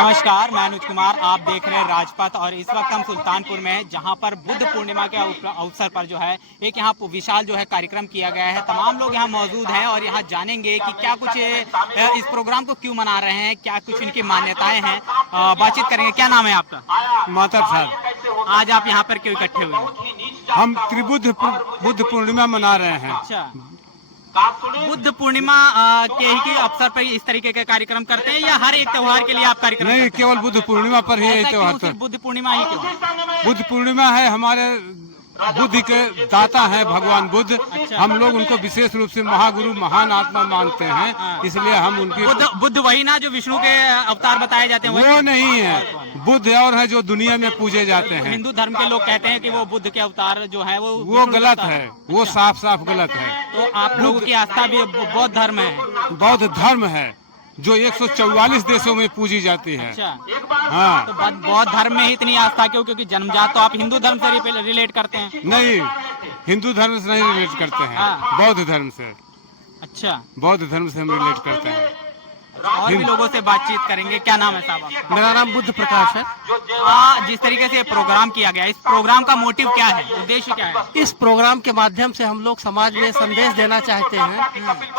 नमस्कार, मैं अनुज कुमार। आप देख रहे हैं राजपथ और इस वक्त हम सुल्तानपुर में हैं, जहां पर बुद्ध पूर्णिमा के अवसर पर जो है एक यहाँ विशाल जो है कार्यक्रम किया गया है। तमाम लोग यहाँ मौजूद हैं और यहाँ जानेंगे कि क्या कुछ इस प्रोग्राम को क्यों मना रहे हैं, क्या कुछ इनकी मान्यताएं हैं। बातचीत करेंगे। क्या नाम है आपका? माता साहब। आज आप यहाँ पर क्यों इकट्ठे हुए हैं? हम बुद्ध पूर्णिमा मना रहे हैं। अच्छा, बुद्ध पूर्णिमा के अवसर पर इस तरीके के कार्यक्रम करते हैं या हर एक त्योहार के लिए आप कार्यक्रम नहीं, करते हैं? केवल बुद्ध पूर्णिमा पर ही ऐसा है क्यों? त्योहार। सिर्फ बुद्ध पूर्णिमा ही क्यों? बुद्ध पूर्णिमा है हमारे बुद्धि के दाता है भगवान बुद्ध। हम लोग उनको विशेष रूप से महागुरु महान आत्मा मानते हैं, इसलिए हम उनकी बुद्ध वही ना जो विष्णु के अवतार बताए जाते हैं? वो नहीं है, बुद्ध और है जो दुनिया में पूजे जाते हैं। हिंदू धर्म के लोग कहते हैं कि वो बुद्ध के अवतार जो है वो गलत है, वो साफ साफ गलत है। तो आप लोगों की आस्था भी बौद्ध धर्म है? बौद्ध धर्म है जो 144 देशों में पूजी जाती है। अच्छा, हाँ। तो बौद्ध धर्म में ही इतनी आस्था क्यों? क्योंकि जन्मजात तो आप हिंदू धर्म से रिलेट करते हैं? नहीं, हिंदू धर्म से नहीं रिलेट करते हैं। हाँ। बौद्ध धर्म से। अच्छा, बौद्ध धर्म से हम रिलेट करते हैं। और भी लोगों से बातचीत करेंगे। क्या नाम है साहब आपका? मेरा नाम बुद्ध प्रकाश है। जिस तरीके से प्रोग्राम किया गया, इस प्रोग्राम का मोटिव क्या है, उद्देश्य क्या है? इस प्रोग्राम के माध्यम से हम लोग समाज में संदेश देना चाहते हैं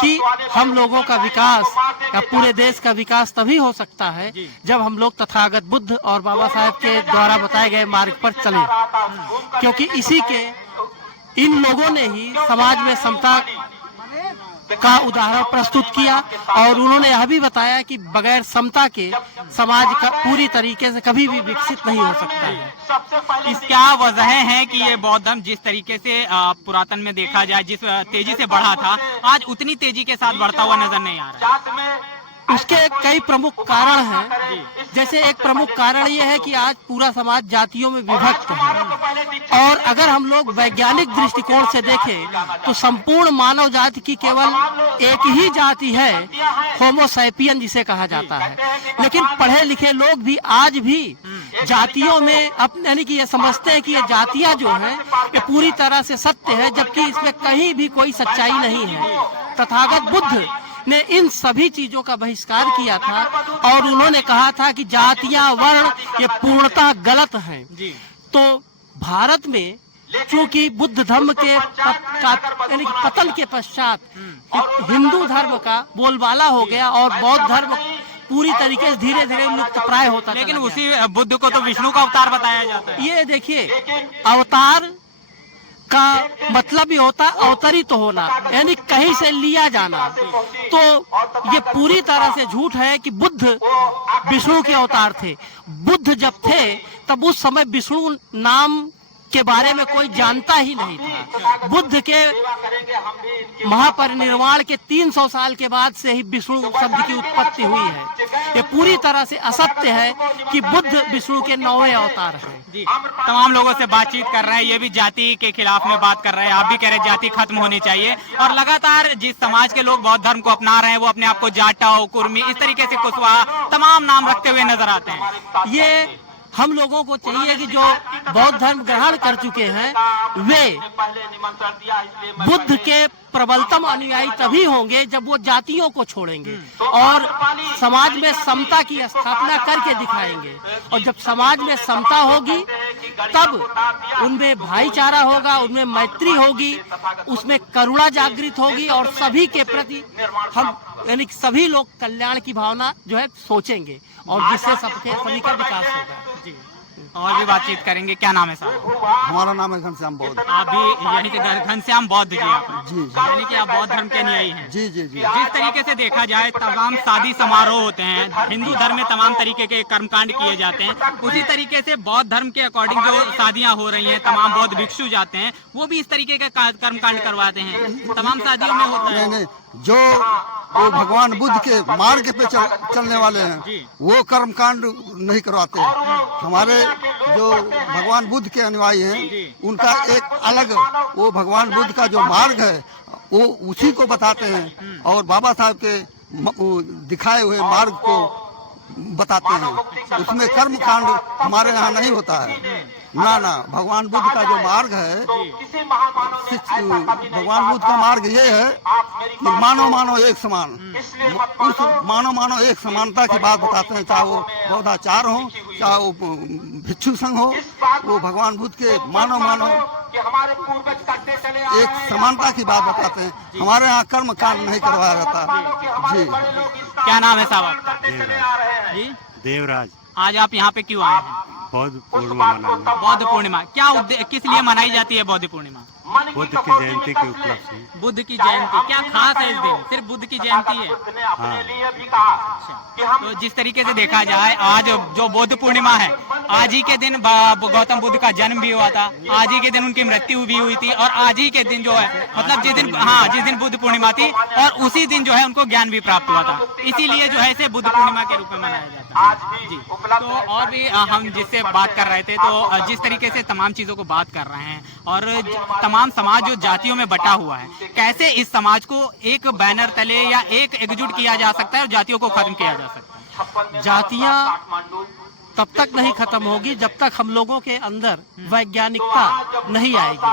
कि हम लोगों का विकास या पूरे देश का विकास तभी हो सकता है जब हम लोग तथागत बुद्ध और बाबा साहेब के द्वारा बताए गए मार्ग पर चलें, क्योंकि इसी के इन लोगों ने ही समाज में समता का उदाहरण प्रस्तुत किया और उन्होंने यह भी बताया कि बगैर समता के समाज का पूरी तरीके से कभी भी विकसित नहीं हो सकता है। इस क्या वजह है कि ये बौद्ध धर्म जिस तरीके से पुरातन में देखा जाए, जिस तेजी से बढ़ा था, आज उतनी तेजी के साथ बढ़ता हुआ नजर नहीं आ रहा है? उसके कई प्रमुख कारण हैं। जैसे एक प्रमुख कारण ये है कि आज पूरा समाज जातियों में विभक्त है और अगर हम लोग वैज्ञानिक दृष्टिकोण से देखें तो संपूर्ण मानव जाति की केवल एक ही जाति है, होमो सैपियन जिसे कहा जाता है। लेकिन पढ़े लिखे लोग भी आज भी जातियों में अपने यानी कि ये समझते हैं कि ये जातियां जो हैं ये पूरी तरह से सत्य है, जबकि इसमें कहीं भी कोई सच्चाई नहीं है। तथागत बुद्ध ने इन सभी चीजों का बहिष्कार किया था और उन्होंने कहा था कि जातियां वर्ण ये पूर्णतः गलत हैं। तो भारत में चूंकि बुद्ध धर्म के यानी कि पतन के पश्चात हिंदू धर्म का बोलबाला हो गया और बौद्ध धर्म पूरी तरीके से धीरे धीरे लुप्त प्राय होता। लेकिन उसी बुद्ध को तो विष्णु का अवतार बताया जाता है। ये देखिए, अवतार का मतलब भी होता है अवतरित होना, यानी कहीं से लिया जाना। तो ये पूरी तरह से झूठ है कि बुद्ध विष्णु के अवतार थे। बुद्ध जब थे तब उस समय विष्णु नाम के बारे में कोई जानता ही नहीं था। बुद्ध के महापरिनिर्वाण के 300 साल के बाद से ही विष्णु शब्द की उत्पत्ति हुई है। ये पूरी तरह से असत्य है कि बुद्ध विष्णु के 9वें अवतार हैं। तमाम लोगों से बातचीत कर रहे हैं, ये भी जाति के खिलाफ में बात कर रहे हैं। आप भी कह रहे हैं जाति खत्म होनी चाहिए और लगातार जिस समाज के लोग बौद्ध धर्म को अपना रहे हैं वो अपने आप को जाटाओ, कुर्मी, इस तरीके से कुशवाहा तमाम नाम रखते हुए नजर आते हैं। ये हम लोगों को चाहिए कि जो बौद्ध धर्म ग्रहण कर चुके हैं वे बुद्ध के प्रबलतम अनुयायी तभी होंगे जब वो जातियों को छोड़ेंगे और समाज में समता की स्थापना करके दिखाएंगे। और जब समाज में समता होगी तब उनमें भाईचारा होगा, उनमें मैत्री होगी, उसमें करुणा जागृत होगी और सभी के प्रति हम यानी सभी लोग कल्याण की भावना जो है सोचेंगे और जिससे सभी का विकास होगा। जी, और भी बातचीत करेंगे। क्या नाम है साहब? हमारा नाम है घनश्याम बौद्ध। आप भी यहीं से? घनश्याम बौद्ध जी आप? जी। यानी कि आप बौद्ध धर्म के अनुयायी हैं? जी जी जी। जिस तरीके से देखा जाए तमाम शादी समारोह होते हैं, हिंदू धर्म में तमाम तरीके के कर्मकांड किए जाते हैं, उसी तरीके से बौद्ध धर्म के अकॉर्डिंग जो शादियां हो रही हैं, तमाम बौद्ध भिक्षु जाते हैं, वो भी इस तरीके के कर्मकांड करवाते हैं। तमाम शादियों में होता है। नहीं, जो वो भगवान बुद्ध के मार्ग पे चलने वाले हैं वो कर्मकांड नहीं करवाते। हमारे जो भगवान बुद्ध के अनुयायी हैं उनका एक अलग वो भगवान बुद्ध का जो मार्ग है वो उसी को बताते हैं और बाबा साहब के दिखाए हुए मार्ग को बताते हैं। उसमें कर्मकांड हमारे यहाँ नहीं होता है। ना ना, भगवान बुद्ध का जो मार्ग है, भगवान बुद्ध का मार्ग ये है कि मानो मानो एक समान। उस मानो एक समानता की बात बताते हैं, चाहे वो बौद्धाचार हो, चाहे वो भिक्षु संघ हो, वो भगवान बुद्ध के मानो एक समानता की बात बताते हैं। हमारे यहाँ कर्म कांड नहीं करवाया जाता। जी, क्या नाम है साहब आपका? जी, देवराज। आज आप यहाँ पे क्यों आए हैं? बौद्ध पूर्णिमा मनाने। बौद्ध पूर्णिमा क्या किस लिए मनाई जाती है बौद्ध पूर्णिमा? बुद्ध की जयंती के उपलक्ष्य में। बुद्ध की जयंती क्या खास है इस दिन? सिर्फ बुद्ध की जयंती है? अच्छा। तो जिस तरीके से देखा जाए, आज जो बुद्ध पूर्णिमा है, आज ही के दिन गौतम बुद्ध का जन्म भी हुआ था, आज ही के दिन उनकी मृत्यु भी हुई थी, और आज ही के दिन जो है, मतलब जिस दिन बुद्ध पूर्णिमा थी, और उसी दिन जो है उनको ज्ञान भी प्राप्त हुआ था। इसीलिए जो है इसे बुद्ध पूर्णिमा के रूप में मनाया जाता है। जी, तो और भी हम जिससे बात कर रहे थे, तो जिस तरीके से तमाम चीजों को बात कर रहे हैं, और तमाम समाज जो जातियों में बटा हुआ है, कैसे इस समाज को एक बैनर तले या एक एकजुट किया जा सकता है और जातियों को खत्म किया जा सकता है? जातियां तब तक नहीं खत्म होगी जब तक हम लोगों के अंदर वैज्ञानिकता नहीं आएगी,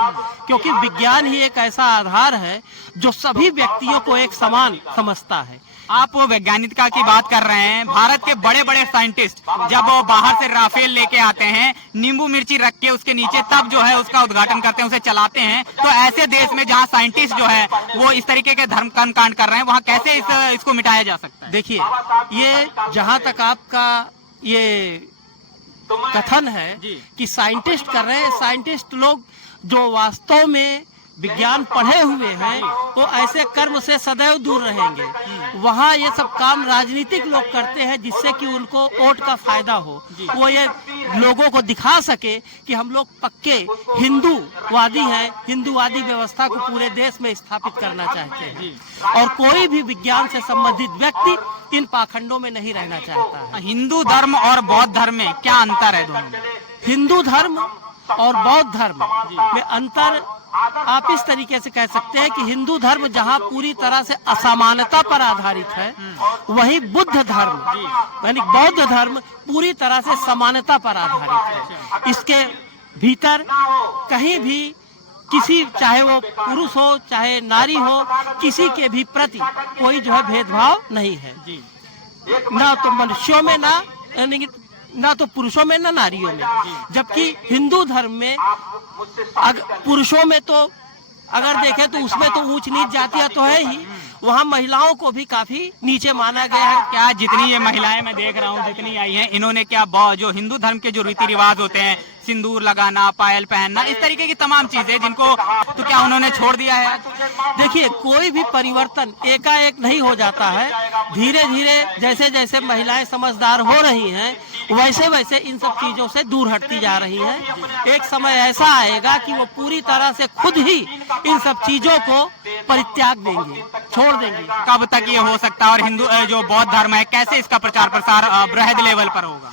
क्योंकि विज्ञान ही एक ऐसा आधार है जो सभी व्यक्तियों को एक समान समझता है। आप वैज्ञानिकता की बात कर रहे हैं। भारत के बड़े बड़े साइंटिस्ट जब वो बाहर से राफेल लेके आते हैं, नींबू मिर्ची रख के उसके नीचे, तब जो है उसका उद्घाटन करते हैं, उसे चलाते हैं। तो ऐसे देश में जहां साइंटिस्ट जो है वो इस तरीके के धर्म कांड कर रहे हैं, वहां कैसे इसको मिटाया जा सकता है? देखिए, ये जहां तक आपका ये कथन है कि साइंटिस्ट कर रहे हैं, साइंटिस्ट लोग जो वास्तव में विज्ञान पढ़े हुए हैं, वो ऐसे कर्म से सदैव दूर रहेंगे। वहाँ ये सब काम राजनीतिक लोग करते हैं जिससे कि उनको वोट का फायदा हो। वो ये लोगों को दिखा सके कि हम लोग पक्के हिंदूवादी हैं, हिंदूवादी व्यवस्था को पूरे देश में स्थापित करना चाहते हैं। और कोई भी विज्ञान से संबंधित व्यक्ति इन पाखंडों में नहीं रहना चाहता है। हिंदू धर्म और बौद्ध धर्म में क्या अंतर है दोनों में? हिंदू धर्म और बौद्ध धर्म में अंतर आप इस तरीके से कह सकते हैं कि हिंदू धर्म जहां पूरी तरह से असमानता पर आधारित है, वहीं बुद्ध धर्म यानी बौद्ध धर्म पूरी तरह से समानता पर आधारित है। इसके भीतर कहीं भी किसी, चाहे वो पुरुष हो चाहे नारी हो, किसी के भी प्रति कोई जो है भेदभाव नहीं है। ना तो मनुष्यों में, ना तो पुरुषों में, ना नारियों में। जबकि हिंदू धर्म में पुरुषों में तो अगर देखें तो उसमें तो ऊंच नीच जातियां तो है ही, वहाँ महिलाओं को भी काफी नीचे माना गया है। क्या जितनी ये महिलाएं मैं देख रहा हूँ जितनी आई हैं, इन्होंने क्या जो हिंदू धर्म के जो रीति रिवाज होते हैं, सिंदूर लगाना, पायल पहनना, इस तरीके की तमाम चीजें जिनको, तो क्या उन्होंने छोड़ दिया है? देखिए, कोई भी परिवर्तन एकाएक नहीं हो जाता है। धीरे धीरे जैसे जैसे महिलाएं समझदार हो रही हैं, वैसे वैसे इन सब चीजों से दूर हटती जा रही हैं। एक समय ऐसा आएगा कि वो पूरी तरह से खुद ही इन सब चीजों को परित्याग देंगे, छोड़ देंगे। कब तक ये हो सकता है? और हिंदू जो बौद्ध धर्म है, कैसे इसका प्रचार प्रसार बृहद लेवल पर होगा?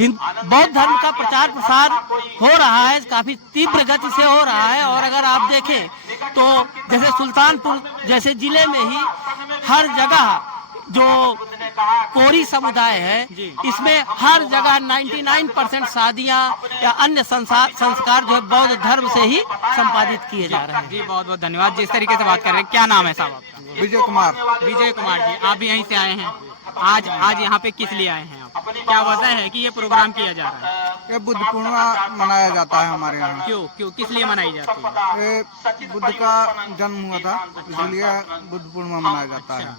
बौद्ध धर्म का प्रचार प्रसार हो रहा है, काफी तीव्र गति से हो रहा है। और अगर आप देखें तो जैसे सुल्तानपुर जैसे जिले में ही हर जगह जो कोरी समुदाय है, इसमें हर जगह 99% शादियां या अन्य संस्कार जो है बौद्ध धर्म से ही संपादित किए जा रहे हैं। जी, बहुत बहुत धन्यवाद। जिस तरीके से बात कर रहे हैं, क्या नाम है साहब आपका? विजय कुमार। विजय कुमार जी, आप भी यहीं से आए हैं? आज यहाँ पे किस लिए आए हैं आप? क्या वजह है कि ये प्रोग्राम किया जा रहा है? ये बुद्ध पूर्णिमा मनाया जाता है हमारे यहाँ। क्यों किस लिए मनाई जाती है? ये बुद्ध का जन्म हुआ था, इसलिए बुद्ध पूर्णिमा मनाया जाता है।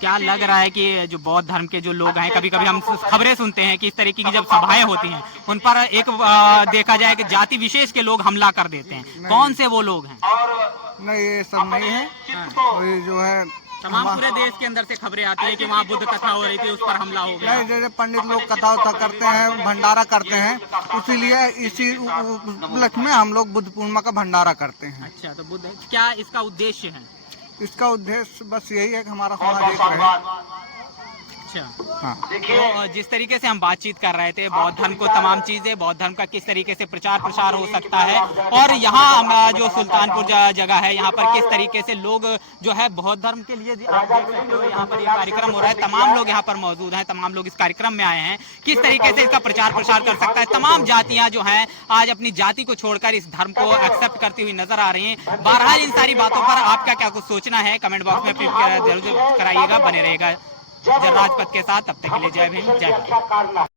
क्या लग रहा है कि जो बौद्ध धर्म के जो लोग हैं, कभी कभी हम खबरें सुनते हैं कि इस तरीके की जब सभाएं होती हैं, उन पर एक देखा जाए कि जाति विशेष के लोग हमला कर देते हैं। कौन से वो लोग हैं? नहीं, ये सब नहीं है। ये जो है तमाम पूरे देश के अंदर से खबरें आती है कि वहाँ बुद्ध कथा हो रही थी, उस पर हमला हो गया। नहीं, जैसे पंडित लोग कथा उथा करते हैं, भंडारा करते हैं, इसीलिए इसी उपलक्ष्य में हम लोग बुद्ध पूर्णिमा का भंडारा करते हैं। अच्छा, तो बुद्ध क्या इसका उद्देश्य है? इसका उद्देश्य बस यही है कि हमारा समाज एक रहे। अच्छा, हाँ। तो जिस तरीके से हम बातचीत कर रहे थे बौद्ध धर्म को तमाम चीजें, बौद्ध धर्म का किस तरीके से प्रचार प्रसार हो सकता है, और यहाँ जो सुल्तानपुर जगह है यहाँ पर किस तरीके से लोग जो है बौद्ध धर्म के लिए आप देख सकते हो यहाँ पर ये कार्यक्रम हो रहा है, तमाम लोग यहाँ पर मौजूद हैं, तमाम लोग इस कार्यक्रम में आए हैं, किस तरीके से इसका प्रचार प्रसार कर सकता है। तमाम जातियां जो हैं आज अपनी जाति को छोड़कर इस धर्म को एक्सेप्ट करती हुई नजर आ रही हैं। बहरहाल इन सारी बातों पर आपका क्या कुछ सोचना है कमेंट बॉक्स में जरूर कराइएगा, बने रहेगा राजपथ के साथ। तब तक के लिए जय भीम, जय भारत।